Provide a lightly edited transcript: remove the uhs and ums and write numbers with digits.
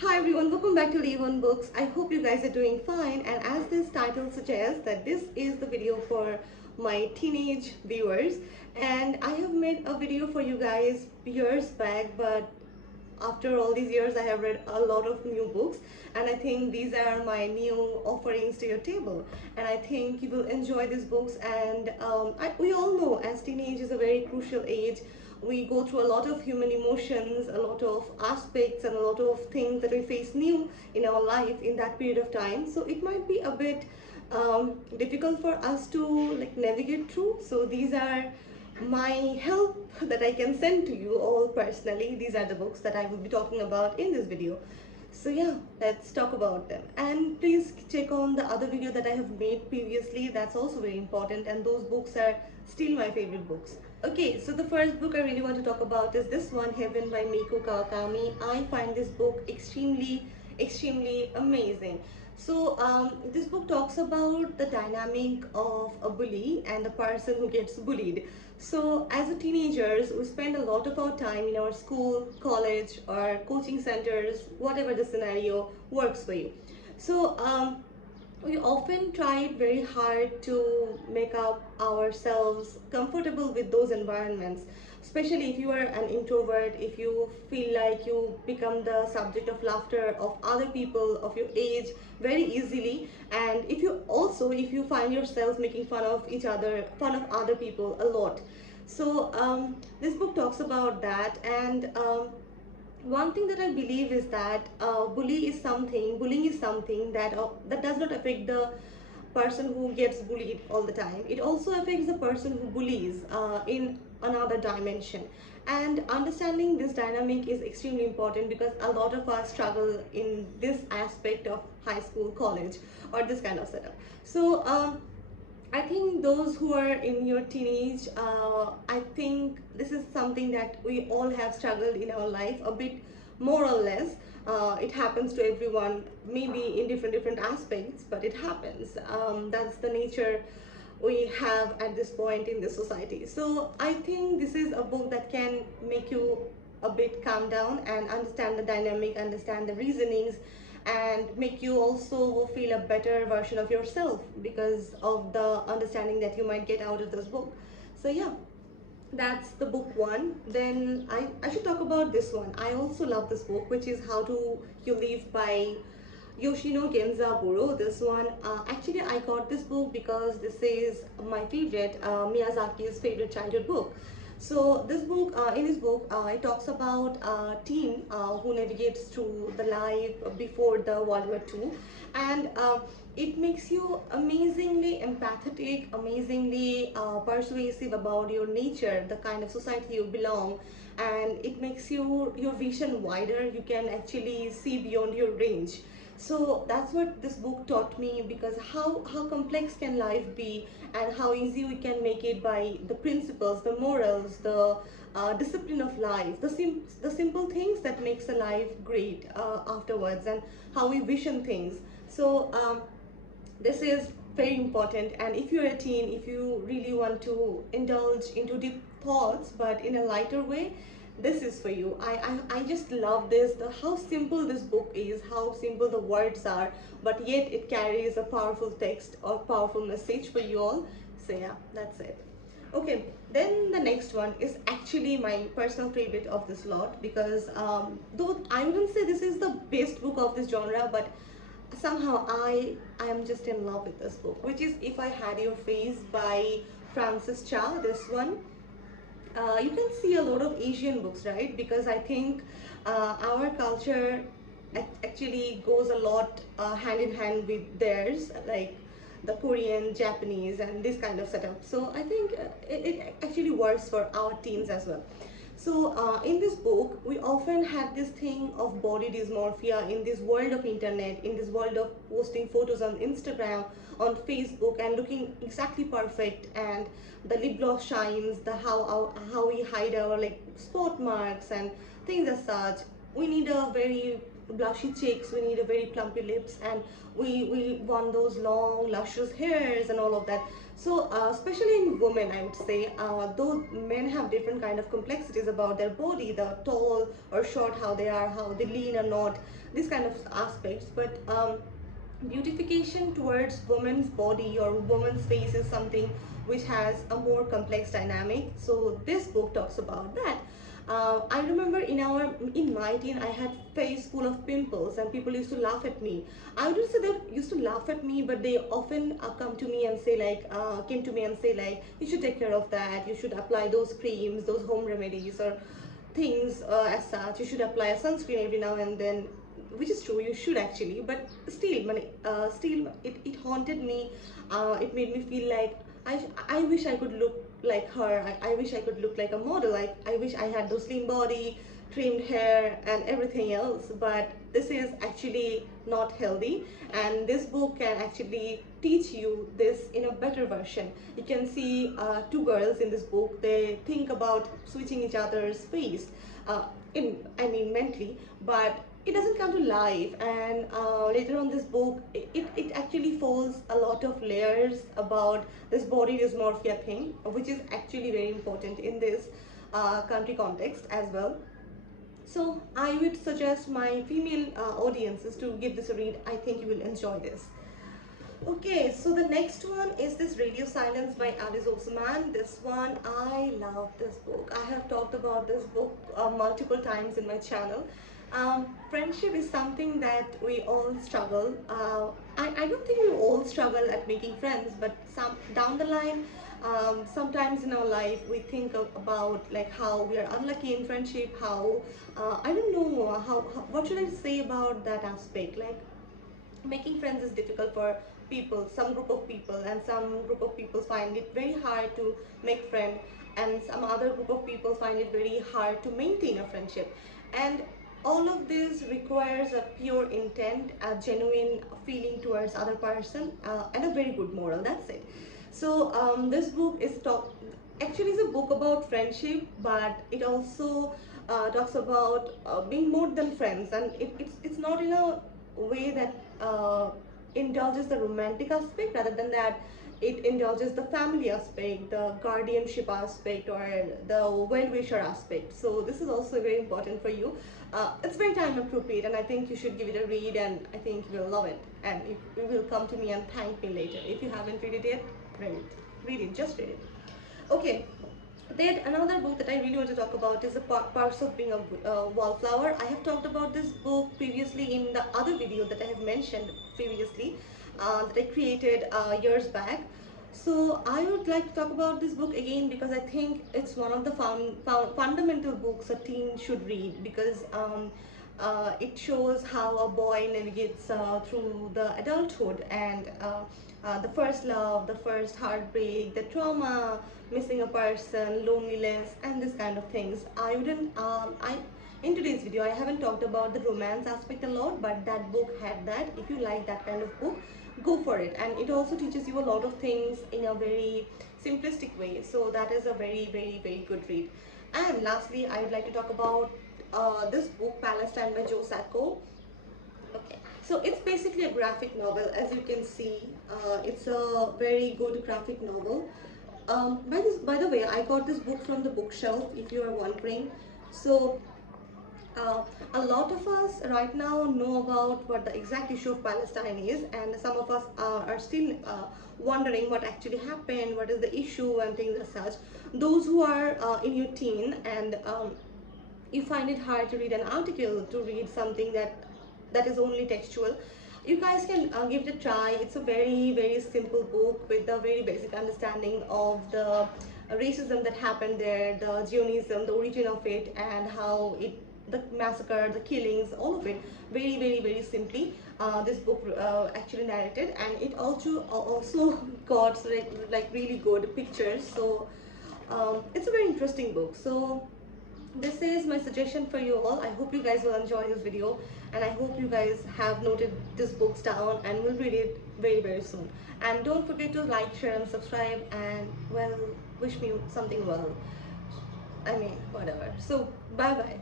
Hi everyone, welcome back to Leave on Books. I hope you guys are doing fine, and as this title suggests that this is the video for my teenage viewers, and I have made a video for you guys years back, but after all these years I have read a lot of new books, and I think these are my new offerings to your table, and I think you will enjoy these books. And we all know as teenage is a very crucial age. We go through a lot of human emotions, a lot of aspects, and a lot of things that we face new in our life in that period of time, so it might be a bit difficult for us to like navigate through. So these are my help that I can send to you all personally. These are the books that I will be talking about in this video. So yeah, let's talk about them. And please check on the other video that I have made previously. That's also very important, and those books are still my favorite books. Okay, so the first book I really want to talk about is this one, Heaven by Miko Kawakami. I find this book extremely amazing. So this book talks about the dynamic of a bully and the person who gets bullied. So as a teenagers, we spend a lot of our time in our school, college, or coaching centers, whatever the scenario works for you. So we often try very hard to make up ourselves comfortable with those environments, especially if you are an introvert, if you feel like you become the subject of laughter of other people of your age very easily, and if you find yourself making fun of other people a lot. So this book talks about that. And one thing that I believe is that bullying is something that does not affect the person who gets bullied all the time. It also affects the person who bullies in another dimension. And understanding this dynamic is extremely important because a lot of us struggle in this aspect of high school, college, or this kind of setup. So I think those who are in your teenage, I think this is something that we all have struggled in our life a bit more or less. It happens to everyone, maybe in different aspects, but it happens. That's the nature we have at this point in the society. So I think this is a book that can make you a bit calm down and understand the dynamic, understand the reasonings, and make you also feel a better version of yourself because of the understanding that you might get out of this book. So yeah, that's the book one. Then I should talk about this one. I also love this book, which is How to You Live by Yoshino Genzaburo. This one, actually I got this book because this is my favorite, Miyazaki's favorite childhood book. So this book, in this book, it talks about a teen who navigates through the life before the World War II, and it makes you amazingly empathetic, amazingly persuasive about your nature, the kind of society you belong, and it makes your vision wider. You can actually see beyond your range. So that's what this book taught me, because how complex can life be and how easy we can make it by the principles, the morals, the discipline of life, the simple things that makes a life great afterwards, and how we vision things. So this is very important. And if you're a teen, if you really want to indulge into deep thoughts but in a lighter way, this is for you. I just love this, how simple this book is, how simple the words are, but yet it carries a powerful text or powerful message for you all. So yeah, that's it. Okay, then the next one is actually my personal favorite of this lot, because though I wouldn't say this is the best book of this genre, but somehow I am just in love with this book, which is If I Had Your Face by Francis Cha. This one, you can see a lot of Asian books, right? Because I think our culture actually goes a lot hand in hand with theirs, like the Korean, Japanese, and this kind of setup. So I think it actually works for our teens as well. So in this book, we often have this thing of body dysmorphia in this world of internet, in this world of posting photos on Instagram, on Facebook, and looking exactly perfect, and the lip gloss shines, the how we hide our like spot marks and things as such. We need a very blushy cheeks, we need a very plumpy lips, and we want those long luscious hairs and all of that. So especially in women, I would say, though men have different kind of complexities about their body, the tall or short, how they are, how they lean or not, these kind of aspects. But beautification towards woman's body or woman's face is something which has a more complex dynamic. So this book talks about that. I remember in my teen, I had face full of pimples, and people used to laugh at me. I wouldn't say they used to laugh at me, but they often came to me and say like, you should take care of that. You should apply those creams, those home remedies or things as such. You should apply a sunscreen every now and then, which is true, you should actually, but still it haunted me. It made me feel like I wish I could look like her. I wish I could look like a model. I wish I had those slim body, trimmed hair and everything else. But this is actually not healthy, and this book can actually teach you this in a better version. You can see two girls in this book. They think about switching each other's face, mentally, but it doesn't come to life. And later on this book, it actually folds a lot of layers about this body dysmorphia thing, which is actually very important in this country context as well. So I would suggest my female audiences to give this a read. I think you will enjoy this. Okay, so the next one is this Radio Silence by Alice Oseman. This one, I love this book. I have talked about this book multiple times in my channel. Friendship is something that we all struggle. I don't think we all struggle at making friends, but some down the line, sometimes in our life we think about like how we are unlucky in friendship, how I don't know what should I say about that aspect. Like, making friends is difficult for people, some group of people, and some group of people find it very hard to make friend, and some other group of people find it very hard to maintain a friendship. And all of this requires a pure intent, a genuine feeling towards other person, and a very good moral. That's it. So this book is actually is a book about friendship, but it also talks about being more than friends, and it's not in a way that indulges the romantic aspect. Rather than that, it indulges the family aspect, the guardianship aspect, or the well-wisher aspect. So this is also very important for you. It's very time appropriate, and I think you should give it a read, and I think you will love it, and you will come to me and thank me later. If you haven't read it yet, read it, just read it. Okay, then another book that I really want to talk about is the parts of being a wallflower. I have talked about this book previously in the other video that I have mentioned previously, that I created years back. So I would like to talk about this book again because I think it's one of the fundamental books a teen should read, because it shows how a boy navigates through the adulthood, and the first love, the first heartbreak, the trauma, missing a person, loneliness, and this kind of things. In today's video, I haven't talked about the romance aspect a lot, but that book had that. If you like that kind of book, go for it. And it also teaches you a lot of things in a very simplistic way. So that is a very, very, very good read. And lastly, I would like to talk about this book, Palestine by Joe Sacco. Okay, so it's basically a graphic novel. As you can see, it's a very good graphic novel. By the way, I got this book from the bookshelf, if you are wondering. So a lot of us right now know about what the exact issue of Palestine is, and some of us are still wondering what actually happened, what is the issue, and things as such. Those who are in your teen and you find it hard to read an article, to read something that is only textual, you guys can give it a try. It's a very, very simple book with a very basic understanding of the racism that happened there, the Zionism, the origin of it, and how the massacre, the killings, all of it, very, very, very simply. This book actually narrated, and it also got like really good pictures. So it's a very interesting book. So this is my suggestion for you all. I hope you guys will enjoy this video, and I hope you guys have noted these books down and will read it very, very soon. And don't forget to like, share, and subscribe, and well, wish me something well. I mean, whatever. So bye bye.